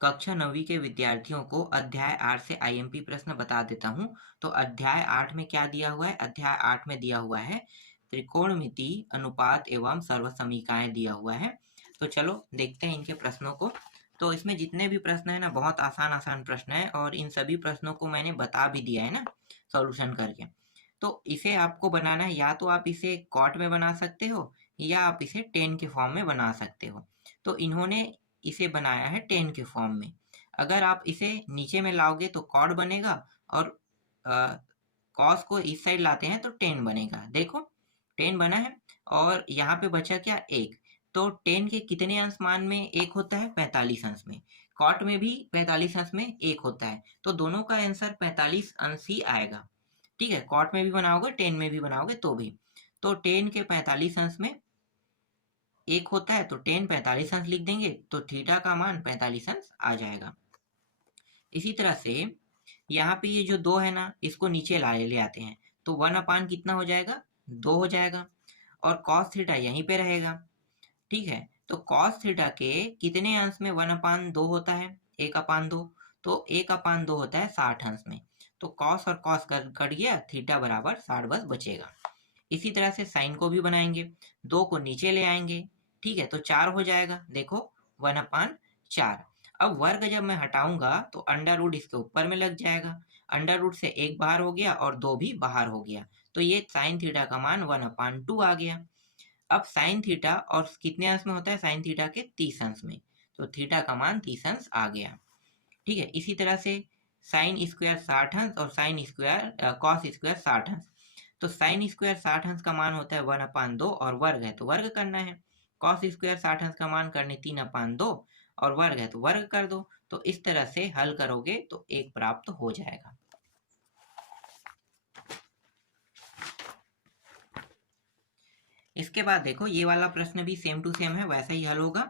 कक्षा 9वीं के विद्यार्थियों को अध्याय 8 से आईएमपी प्रश्न बता देता हूँ। तो अध्याय 8 में क्या दिया हुआ है? अध्याय 8 में दिया हुआ है त्रिकोणमिति, अनुपात एवं सर्वसमीकाएँ दिया हुआ है। तो चलो देखते हैं इनके प्रश्नों को। तो इसमें जितने भी प्रश्न है ना, बहुत आसान प्रश्न है और इन सभी प्रश्नों को मैंने बता भी दिया है ना सॉल्यूशन करके। तो इसे आपको बनाना है, या तो आप इसे कॉट में बना सकते हो या आप इसे टेन के फॉर्म में बना सकते हो। तो इन्होंने इसे बनाया है टेन के फॉर्म में। अगर आप इसे नीचे में लाओगे तो कॉड बनेगा और कॉस को इस साइड लाते हैं तो टेन बनेगा। देखो 10 बना है और यहाँ पे बचा क्या? 1। तो 10 के कितने अंश मान में 1 होता है? 45 अंश में। कॉट में भी 45 अंश में 1 होता है, तो दोनों का आंसर 45 अंश ही आएगा। ठीक है, कॉट में भी बनाओगे 10 में भी बनाओगे तो भी। तो 10 के 45 अंश में 1 होता है, तो 10 45 अंश लिख देंगे तो थीटा का मान 45 अंश आ जाएगा। इसी तरह से यहाँ पे ये जो 2 है ना, इसको नीचे ले आते हैं तो 1 अपान कितना हो जाएगा? 2 हो जाएगा और कॉस थीटा यहीं पे रहेगा। ठीक है, तो कॉस थीटा के कितने अंश में 1 अपान 2 होता है? 1 अपान 2। तो 1 अपान 2 होता है 60 अंश में। तो कॉस और कॉस कट गया, थीटा बराबर 60 बस बचेगा। इसी तरह से साइन को भी बनाएंगे, 2 को नीचे ले आएंगे। ठीक है, तो 4 हो जाएगा। देखो 1 अपान 4। अब वर्ग जब मैं हटाऊंगा तो अंडर रूट इसके ऊपर में लग जाएगा। अंडर रूट से 1 बाहर हो गया और 2 भी बाहर हो गया, तो ये साइन थीटा का मान 1 अपान 2 आ गया। अब साइन थीटा और कितने अंश में होता है? साइन थीटा के 30 अंश में, तो थीटा का मान 30 अंश आ गया। ठीक है, इसी तरह से साइन स्क्वायर 60 अंश और साइन स्क्वायर कॉस स्क्वायर 60 अंश। तो साइन स्क्वायर 60 अंश का मान होता है 1 अपान 2 और वर्ग है तो वर्ग करना है। कॉस स्क्वायर 60 अंश का मान करने 3 अपान 2 और वर्ग है तो वर्ग कर दो। तो इस तरह से हल करोगे तो 1 प्राप्त हो जाएगा। इसके बाद देखो ये वाला प्रश्न भी सेम टू सेम है, वैसा ही हल होगा।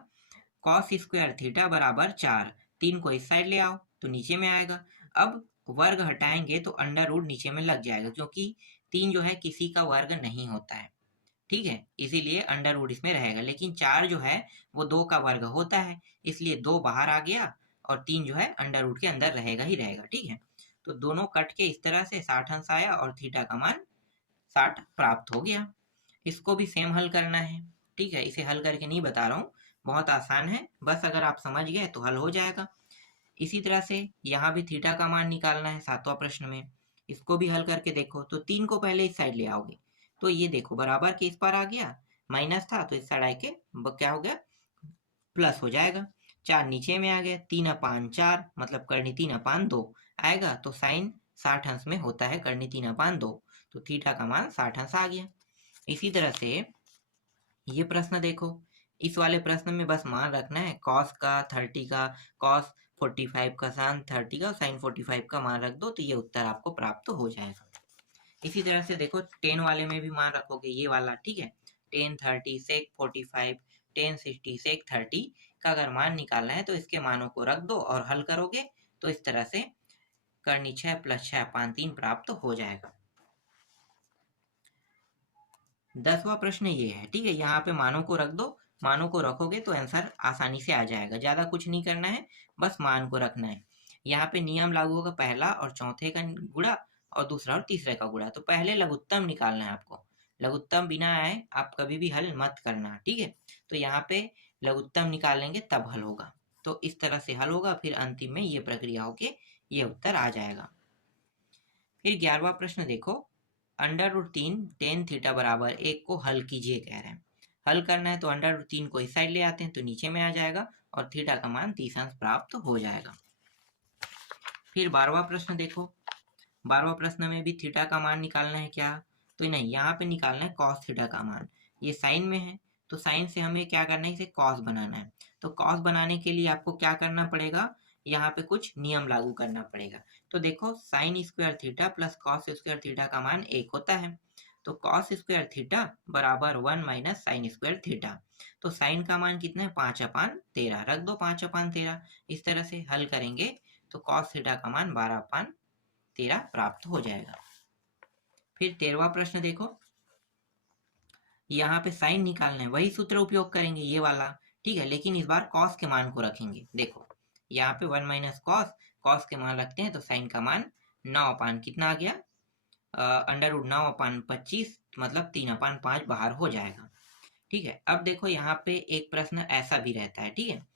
कॉस स्क्वायर थीटा बराबर 4, 3 को इस साइड ले आओ तो नीचे में आएगा। अब वर्ग हटाएंगे तो अंडर रूट नीचे में लग जाएगा, क्योंकि 3 जो है किसी का वर्ग नहीं होता है। ठीक है, इसीलिए अंडर रूट इसमें रहेगा। लेकिन 4 जो है वो 2 का वर्ग होता है, इसलिए 2 बाहर आ गया और 3 जो है अंडर रूट के अंदर रहेगा ही रहेगा। ठीक है, तो दोनों कट के इस तरह से 60 अंश आया और थीटा का मान 60 प्राप्त हो गया। इसको भी सेम हल करना है। ठीक है, इसे हल करके नहीं बता रहा हूँ, बहुत आसान है, बस अगर आप समझ गए तो हल हो जाएगा। इसी तरह से यहाँ भी थीटा का मान निकालना है 7वां प्रश्न में। इसको भी हल करके देखो तो 3 को पहले इस साइड ले आओगे तो ये देखो बराबर के इस पर आ गया, माइनस था तो इस साइड आके क्या हो गया? प्लस हो जाएगा। 4 नीचे में आ गया, 3 अपान 4 मतलब करनी 3 अपान 2 आएगा। तो साइन 60 अंश में होता है करनी 3 अपान 2, तो थीटा का मान 60 अंश आ गया। इसी तरह से ये प्रश्न देखो, इस वाले प्रश्न में बस मान रखना है कॉस का 30 का, कॉस 45 का, साइन 30 का, साइन 45 का मान रख दो तो ये उत्तर आपको प्राप्त हो जाएगा। इसी तरह से देखो 10 वाले में भी मान रखोगे ये वाला। ठीक है, 10 30 सेक 45, 10 60 सेक 30 का अगर मान निकालना है तो इसके मानों को रख दो और हल करोगे तो इस तरह से करनी 6 + 6 अपान 3 प्राप्त हो जाएगा। 10वां प्रश्न ये है। ठीक है, यहाँ पे मानों को रख दो, मानों को रखोगे तो आंसर आसानी से आ जाएगा। ज्यादा कुछ नहीं करना है, बस मान को रखना है। यहाँ पे नियम लागू होगा, पहला और चौथे का गुणा और दूसरा और तीसरे का गुणा। तो पहले लघुत्तम निकालना है आपको। लघुत्तम बिना आए आप कभी भी हल मत करना। ठीक है, तो यहाँ पे लघुत्तम निकालेंगे तब हल होगा। तो इस तरह से हल होगा, फिर अंतिम में ये प्रक्रिया होके ये उत्तर आ जाएगा। फिर 11वां प्रश्न देखो, अंडर रूट 3 टेन थीटा बराबर 1 को हल कीजिए कह रहे हैं। हल करना है तो अंडर रूट 3 को इस साइड ले आते हैं तो नीचे में आ जाएगा और थीटा का मान 30 अंश प्राप्त हो जाएगा। फिर 12वां प्रश्न देखो, 12वां प्रश्न में भी थीटा का मान निकालना है क्या? तो नहीं, यहाँ पे निकालना है कॉस थीटा का मान। ये साइन में है तो साइन से हमें क्या करना है, इसे कॉस बनाना है। तो कॉस बनाने के लिए आपको क्या करना पड़ेगा? यहाँ पे कुछ नियम लागू करना पड़ेगा। तो देखो sine square theta plus cos square theta का मान 1 होता है। तो कॉस स्क्वायर थीटा बराबर 1 माइनस साइन स्क्वायर थीटा। तो साइन का मान कितना है? 5 अपान 13 रख दो, 5 अपान 13। इस तरह से हल करेंगे तो कॉस थीटा का मान 12 अपान 13 प्राप्त हो जाएगा। फिर 13वां प्रश्न देखो, यहाँ पे साइन निकालना है, वही सूत्र उपयोग करेंगे ये वाला। ठीक है, लेकिन इस बार कॉस के मान को रखेंगे। देखो यहाँ पे 1 माइनस कॉस, कॉस के मान रखते हैं तो साइन का मान 9 कितना आ गया, √9/25 मतलब 3/5 बाहर हो जाएगा। ठीक है, अब देखो यहाँ पे एक प्रश्न ऐसा भी रहता है। ठीक है,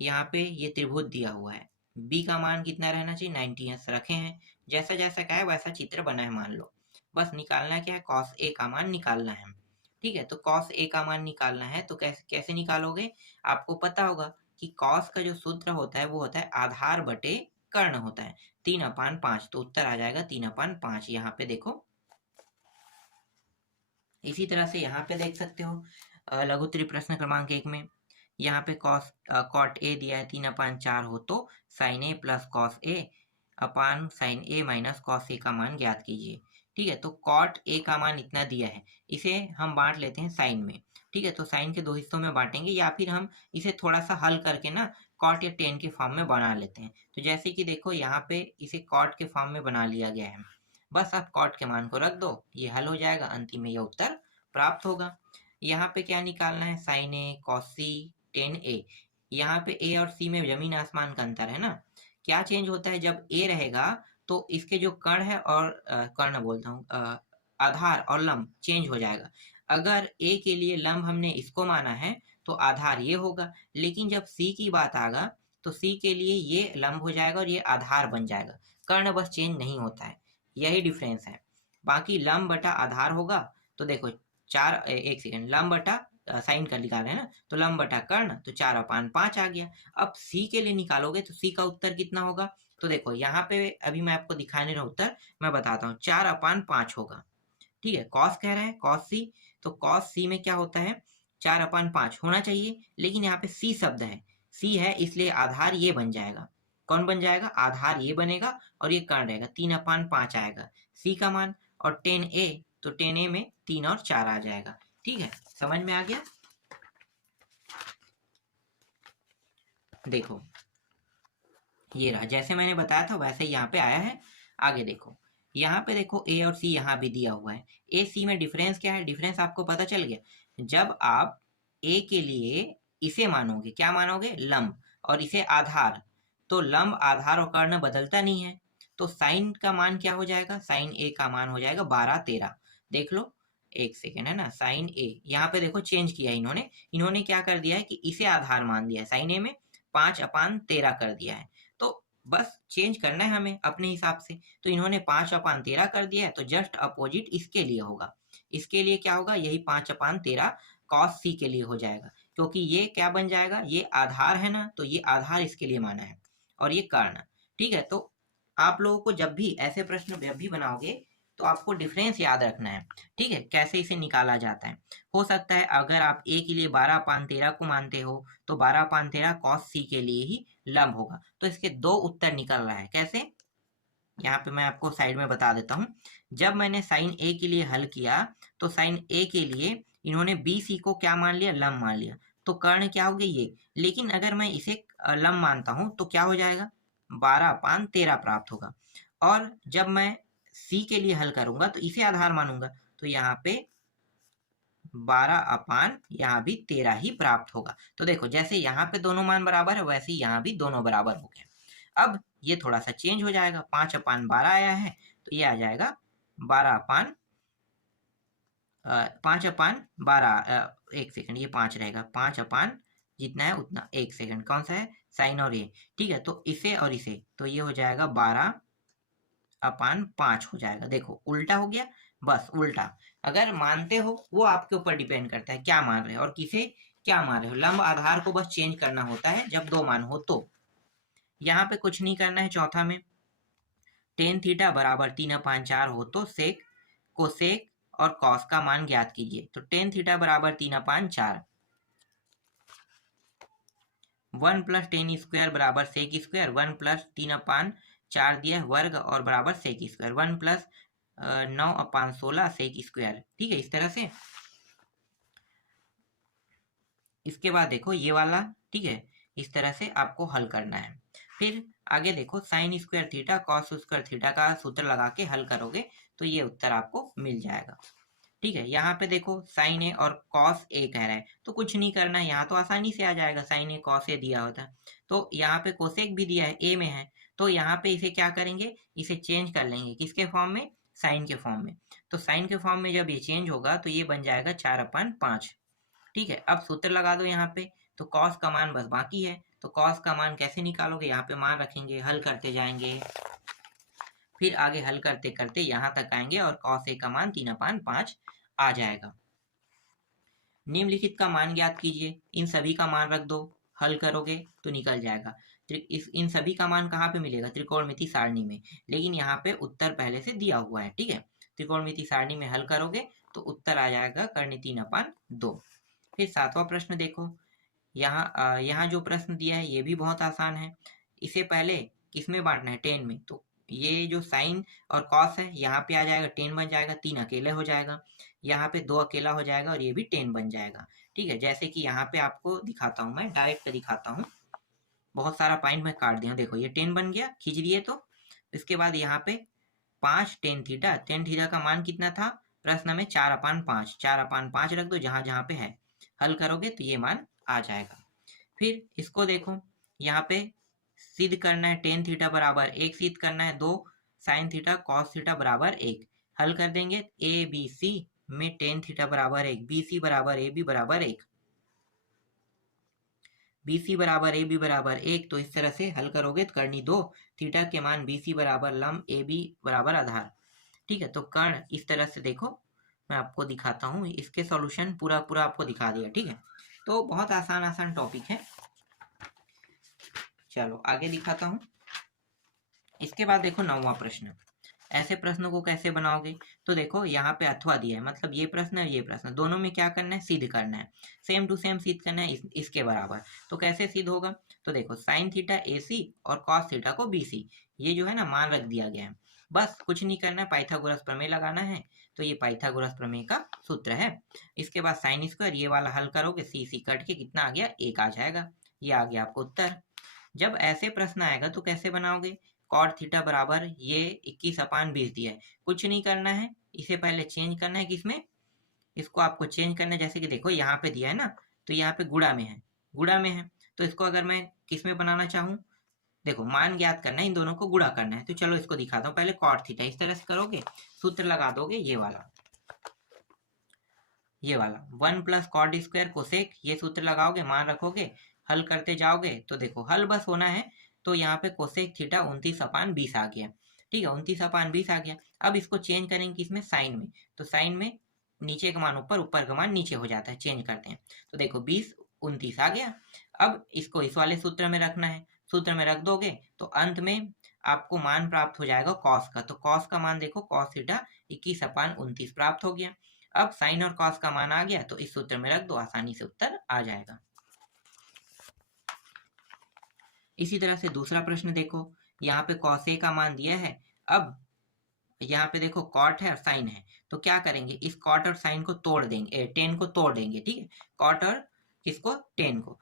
यहाँ पे ये त्रिभुज दिया हुआ है, बी का मान कितना रहना चाहिए, 90 रखे हैं, जैसा जैसा क्या है वैसा चित्र बना है मान लो। बस निकालना क्या है, कॉस ए का मान निकालना है। ठीक है, तो कॉस ए का मान निकालना है तो कैसे कैसे निकालोगे, आपको पता होगा कि कॉस का जो सूत्र होता है वो होता है आधार बटे कर्ण होता है, 3/5। तो उत्तर आ जाएगा 3/5। यहाँ पे देखो, इसी तरह से यहाँ पे देख सकते हो लघुत्तरी प्रश्न क्रमांक 1 में यहाँ पे कॉट ए दिया है 3/4 हो तो sign A plus cos A upon sign A minus cos A का मान ज्ञात कीजिए। ठीक है, तो कॉट ए का मान इतना दिया है, इसे हम बांट लेते हैं साइन में। ठीक है, तो साइन के 2 हिस्सों में बांटेंगे या फिर हम इसे थोड़ा सा हल करके ना कॉट या टेन के फॉर्म में बना लेते हैं। तो जैसे कि देखो यहाँ पे इसे कॉट के फॉर्म में बना लिया गया है, बस आप कॉट के मान को रख दो, ये हल हो जाएगा, अंतिम में यह उत्तर प्राप्त होगा। यहाँ पे क्या निकालना है, साइन ए कॉस सी टेन ए। यहाँ पे ए और सी में जमीन आसमान का अंतर है ना। क्या चेंज होता है, जब ए रहेगा तो इसके जो कर्ण है और कर्ण बोलता हूँ आधार और लंब चेंज हो जाएगा। अगर ए के लिए लंब हमने इसको माना है तो आधार ये होगा, लेकिन जब सी की बात आएगा तो सी के लिए ये लंब हो जाएगा और ये आधार बन जाएगा, कर्ण बस चेंज नहीं होता है, यही डिफरेंस है। बाकी लंब बटा आधार होगा, तो देखो एक सेकेंड, लंब बटा साइन का निकाल रहे हैं ना, तो लंब बटा कर्ण तो 4/5 आ गया। अब सी के लिए निकालोगे तो सी का उत्तर कितना होगा, तो देखो यहाँ पे अभी मैं आपको दिखाने रहा उत्तर, मैं बताता हूँ, 4/5 होगा। ठीक है, कॉस कह रहे हैं कॉस सी, तो कॉस सी में क्या होता है, 4/5 होना चाहिए, लेकिन यहाँ पे सी शब्द है, सी है इसलिए आधार ये बन जाएगा। कौन बन जाएगा, आधार ये बनेगा और ये कर्ण रहेगा, 3/5 आएगा सी का मान। और 10a, तो 10a में 3 और 4 आ जाएगा। ठीक है, समझ में आ गया। देखो ये रहा, जैसे मैंने बताया था वैसे यहाँ पे आया है। आगे देखो, यहाँ पे देखो ए और सी यहाँ भी दिया हुआ है, ए सी में डिफरेंस क्या है, डिफरेंस आपको पता चल गया। जब आप ए के लिए इसे मानोगे, क्या मानोगे, लंब, और इसे आधार, तो लंब आधार और कर्ण बदलता नहीं है, तो साइन का मान क्या हो जाएगा, साइन ए का मान हो जाएगा 12/13। देख लो, एक सेकेंड है ना, साइन ए यहाँ पे देखो चेंज किया इन्होंने क्या कर दिया है कि इसे आधार मान दिया है, साइन ए में 5/13 कर दिया है। तो बस चेंज करना है हमें अपने हिसाब से, तो इन्होंने 5/13 कर दिया है, तो जस्ट अपोजिट इसके लिए होगा। इसके लिए क्या होगा, यही 5/13 कॉस सी के लिए हो जाएगा, क्योंकि ये क्या बन जाएगा, ये आधार है ना, तो ये आधार इसके लिए माना है और ये कर्ण। ठीक है, तो आप लोगों को जब भी ऐसे प्रश्न जब भी बनाओगे तो आपको डिफरेंस याद रखना है। ठीक है, कैसे इसे निकाला जाता है। हो सकता है अगर आप ए के लिए 12/13 को मानते हो तो 12/13 कॉस सी के लिए ही लंब होगा, तो इसके 2 उत्तर निकल रहा है। कैसे, यहाँ पे मैं आपको साइड में बता देता हूँ। जब मैंने साइन ए के लिए हल किया तो साइन ए के लिए इन्होंने बी सी को क्या मान लिया, लंब मान लिया, तो कर्ण क्या हो गया ये। लेकिन अगर मैं इसे लंब मानता हूँ तो क्या हो जाएगा, 12/13 प्राप्त होगा। और जब मैं सी के लिए हल करूंगा तो इसे आधार मानूंगा, तो यहाँ पे 12 यहाँ भी 13 ही प्राप्त होगा। तो देखो जैसे यहाँ पे दोनों मान बराबर है वैसे ही यहाँ भी दोनों बराबर हो गया। अब ये थोड़ा सा चेंज हो जाएगा, 5/12 आया है तो ये आ जाएगा 5/12, एक सेकंड, ये 5 रहेगा, 5 जितना है उतना, एक सेकंड, कौन सा है, साइन और ये। ठीक है, तो इसे और इसे, तो ये हो जाएगा 12/5 हो जाएगा। देखो उल्टा हो गया, बस उल्टा। अगर मानते हो वो आपके ऊपर डिपेंड करता है क्या मान रहे हो और किसे क्या मान रहे हो, लंब आधार को बस चेंज करना होता है जब 2 मान हो तो। यहाँ पे कुछ नहीं करना है। चौथा में टेन थीटा बराबर 3/4 हो तो सेक कोसेक और कॉस का मान ज्ञात कीजिए। तो टेन थीटा बराबर 3/4, 1 + tan स्क्वायर बराबर सेक स्क्वायर, 1 + 3/4 दिया वर्ग और बराबर सेक स्क्वायर, 1 + 9/16 सेक स्क्वायर। ठीक है, इस तरह से। इसके बाद देखो ये वाला, ठीक है, इस तरह से आपको हल करना है। फिर आगे देखो sine square theta cos square theta का सूत्र लगा के हल करोगे तो ये उत्तर आपको मिल जाएगा। ठीक है, यहाँ पे देखो साइन ए और कॉस ए कह रहा है, तो कुछ नहीं करना है, यहाँ तो आसानी से आ जाएगा, साइन ए कॉस ए दिया होता है। तो यहाँ पे कोसेक भी दिया है, ए में है, तो यहाँ पे इसे क्या करेंगे, इसे चेंज कर लेंगे, किसके फॉर्म में, साइन के फॉर्म में। तो साइन के फॉर्म में जब ये चेंज होगा तो ये बन जाएगा 4/5। ठीक है, अब सूत्र लगा दो यहाँ पे। तो कॉस का मान बस बाकी है, तो कॉस का मान कैसे निकालोगे, यहाँ पे मान रखेंगे, हल करते जाएंगे, फिर आगे हल करते करते यहाँ तक आएंगे और cos a का मान 3/5 आ जाएगा। निम्नलिखित का मान ज्ञात कीजिए, इन सभी का मान रख दो, हल करोगे तो निकल जाएगा। इन सभी का मान कहाँ पे मिलेगा, त्रिकोणमिति सारणी में, लेकिन यहाँ पे उत्तर पहले से दिया हुआ है। ठीक है, त्रिकोणमिति सारणी में हल करोगे तो उत्तर आ जाएगा कर्ण 3/2। फिर 7वां प्रश्न देखो, यहाँ जो प्रश्न दिया है ये भी बहुत आसान है। इसे पहले किसमें बांटना है, 10 में। तो ये जो साइन और कॉस है यहाँ पे आ जाएगा, 10 बन जाएगा, 3 अकेले हो जाएगा, यहाँ पे 2 अकेला हो जाएगा और ये भी 10 बन जाएगा। ठीक है, जैसे कि यहाँ पे आपको दिखाता हूँ, मैं डायरेक्ट दिखाता हूँ, बहुत सारा पॉइंट मैं काट दिया, देखो ये 10 बन गया, खींच दिए। तो इसके बाद यहाँ पे 5 टेन थीटा का मान कितना था प्रश्न में, 4/5, 4/5 रख दो जहां जहां पे है, हल करोगे तो ये मान आ जाएगा। फिर इसको देखो, यहाँ पे सिद्ध करना है टेन थीटा बराबर 1 सिद्ध करना है 2 साइन थीटा कॉस थीटा बराबर 1, हल कर देंगे। ए बी सी में टेन थीटा बराबर 1, बी सी बराबर ए बी बराबर 1, बी सी बराबर ए बी बराबर 1, तो इस तरह से हल करोगे तो करनी 2, थीटा के मान बी सी बराबर लंब ए बी बराबर आधार। ठीक है, तो कर्ण इस तरह से देखो, मैं आपको दिखाता हूँ, इसके सॉल्यूशन पूरा पूरा आपको दिखा दिया। ठीक है, तो बहुत आसान आसान टॉपिक है। चलो आगे दिखाता हूँ। इसके बाद देखो 9वां प्रश्न, ऐसे प्रश्नों को कैसे बनाओगे। तो देखो यहाँ पे अथवा दिया है, मतलब ये प्रश्न और ये प्रश्न दोनों में क्या करना है, सिद्ध करना है, सेम टू सेम सिद्ध करना है इसके बराबर। तो कैसे सिद्ध होगा, तो देखो साइन थीटा ए सी और कॉस थीटा को बी सी, ये जो है ना मान रख दिया गया है, बस कुछ नहीं करना है, पाइथागोरस प्रमेय लगाना है। तो ये पाइथागोरस प्रमेय का सूत्र है। इसके बाद साइन स्क्वायर, ये वाला हल करोगे, सी सी कट के कितना आ गया, 1 आ जाएगा, ये आ गया आपको उत्तर। जब ऐसे प्रश्न आएगा तो कैसे बनाओगे, कॉट थीटा बराबर ये 21/20 दिया है, कुछ नहीं करना है, इसे पहले चेंज करना है किसमें, इसको आपको चेंज करना है। जैसे कि देखो यहाँ पे दिया है ना, तो यहाँ पे गुणा में है, गुणा में है, तो इसको अगर मैं किसमें बनाना चाहूँ, देखो मान ज्ञात करना है, इन दोनों को गुणा करना है। तो चलो इसको दिखाता हूँ, पहले कॉट थीटा इस तरह से करोगे, सूत्र लगा दोगे ये वाला, ये वाला 1 प्लस कॉट स्क्वायर कोसेक, ये सूत्र लगाओगे, मान रखोगे, हल करते जाओगे तो देखो हल बस होना है। तो यहाँ पे कोसेक थीटा 29/20 आ गया। ठीक है, 29/20 आ गया। अब इसको चेंज करेंगे किसमें, साइन में। तो साइन में नीचे का मान ऊपर, ऊपर का मान नीचे हो जाता है, चेंज करते हैं। तो देखो 20 29 आ गया। अब इसको इस वाले सूत्र में रखना है, सूत्र में रख दोगे तो अंत में आपको मान प्राप्त हो जाएगा कॉस का। तो कॉस का मान देखो, कॉस थीटा 21/29 प्राप्त हो गया। अब साइन और कॉस का मान आ गया तो इस सूत्र में रख दो, आसानी से उत्तर आ जाएगा। इसी तरह से दूसरा प्रश्न देखो, यहाँ पे कॉस ए का मान दिया है। अब यहाँ पे देखो कॉट है और साइन है, तो क्या करेंगे, इस कॉट और साइन को तोड़ देंगे, टेन को तोड़ देंगे। ठीक है, कॉट और किसको, टेन को।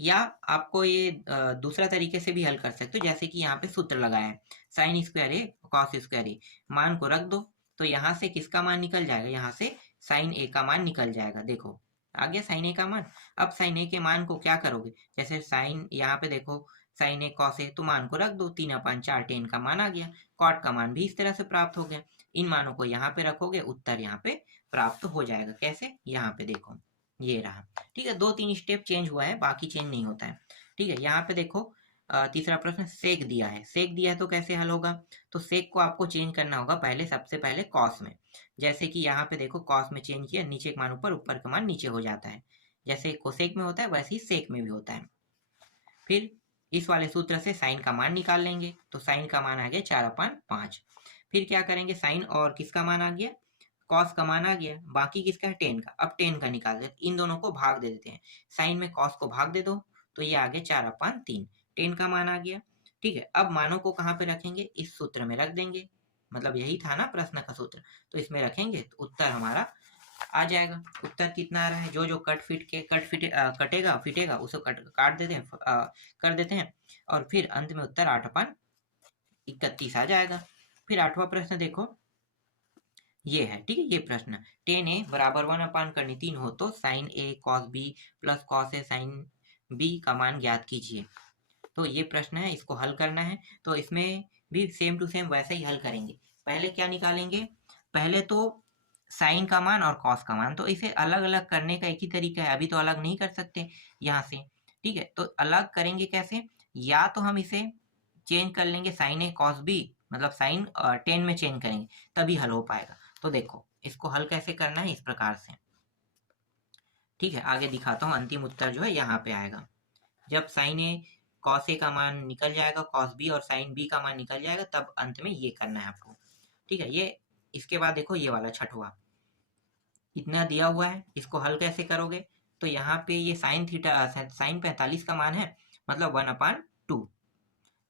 या आपको ये दूसरा तरीके से भी हल कर सकते हो, जैसे कि यहाँ पे सूत्र लगाया है साइन स्क्वायर ए कॉस स्क्वायर ए, मान को रख दो, तो यहाँ से किसका मान निकल जाएगा, यहाँ से साइन ए का मान निकल जाएगा। देखो आ गया साइन ए का मान। अब साइन ए के मान को क्या करोगे, जैसे साइन यहाँ पे देखो साइन ए कॉस ए, तो मान को रख दो, 3/4 टेन का मान आ गया। कॉट का मान भी इस तरह से प्राप्त हो गया। इन मानों को यहाँ पे रखोगे, उत्तर यहाँ पे प्राप्त हो जाएगा। कैसे, यहाँ पे देखो ये रहा। ठीक है, 2-3 स्टेप चेंज हुआ है, बाकी चेंज नहीं होता है। ठीक है, यहाँ पे देखो तीसरा प्रश्न सेक दिया है, सेक दिया है तो कैसे हल होगा। तो सेक को आपको चेंज करना होगा पहले, सबसे पहले कॉस में। जैसे कि यहाँ पे देखो कॉस में चेंज किया, नीचे का मान ऊपर, ऊपर का मान नीचे हो जाता है। जैसे कोसेक में होता है वैसे ही सेक में भी होता है। फिर इस वाले सूत्र से साइन का मान निकाल लेंगे, तो साइन का मान आ गया 4/5। फिर क्या करेंगे, साइन और किसका मान आ गया, कॉस का मान आ गया, बाकी किसका है, टेन का। अब टेन का निकाल देते, इन दोनों को भाग दे देते हैं, साइन में कॉस को भाग दे दो, तो ये आ गया 4/3, टेन का मान आ गया। ठीक है, अब मानों को कहाँ पे रखेंगे, इस सूत्र में रख देंगे, मतलब यही था ना प्रश्न का सूत्र, तो इसमें रखेंगे तो उत्तर हमारा आ जाएगा। उत्तर कितना आ रहा है, जो जो कटेगा फिटेगा उसे काट देते हैं, कर देते हैं, और फिर अंत में उत्तर 8/31 आ जाएगा। फिर 8वां प्रश्न देखो, ये है, ठीक है, ये प्रश्न। tan a बराबर 1/3 हो तो sin a cos b plus cos a sin b का मान ज्ञात कीजिए। तो ये प्रश्न है, इसको हल करना है। तो इसमें भी सेम टू सेम वैसे ही हल करेंगे। पहले क्या निकालेंगे, पहले तो साइन का मान और कॉस का मान, तो इसे अलग अलग करने का एक ही तरीका है, अभी तो अलग नहीं कर सकते यहाँ से, ठीक है। तो अलग करेंगे कैसे, या तो हम इसे चेंज कर लेंगे साइन ए कॉस बी, मतलब साइन 10 में चेंज करेंगे तभी हल हो पाएगा। तो देखो इसको हल कैसे करना है, इस प्रकार से, ठीक है। आगे दिखाता हूँ, अंतिम उत्तर जो है यहाँ पे आएगा। जब साइन ए कॉस ए का मान निकल जाएगा, कॉस बी और साइन बी का मान निकल जाएगा, तब अंत में ये करना है आपको, ठीक है। ये इसके बाद देखो ये वाला छठवां, इतना दिया हुआ है, इसको हल कैसे करोगे। तो यहाँ पे ये साइन थीटा साइन 45 का मान है, मतलब 1/2।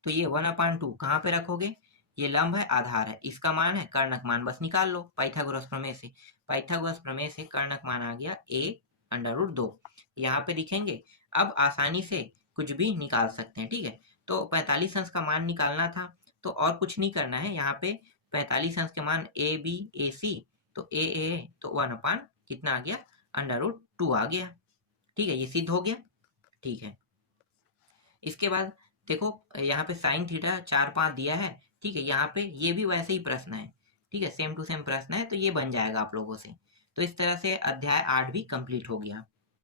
तो ये 1/2 कहाँ पे रखोगे, ये लंब है, आधार है, इसका मान है, कर्णक मान बस निकाल लो पाइथागोरस प्रमेय से। पाइथागोरस प्रमेय से कर्णक मान आ गया a√2, यहाँ पे दिखेंगे। अब आसानी से कुछ भी निकाल सकते हैं, ठीक है। तो 45 अंश का मान निकालना था, तो और कुछ नहीं करना है, यहाँ पे 45 अंश के मान ए बी ए सी, तो ए तो 1 कितना आ गया, √2 आ गया, ठीक है, ये सिद्ध हो गया, ठीक है। इसके बाद देखो यहाँ पे साइन थीटा 4-5 दिया है, ठीक है। यहाँ पे ये भी वैसे ही प्रश्न है, ठीक है, सेम टू सेम प्रश्न है, तो ये बन जाएगा आप लोगों से। तो इस तरह से अध्याय 8 भी कंप्लीट हो गया।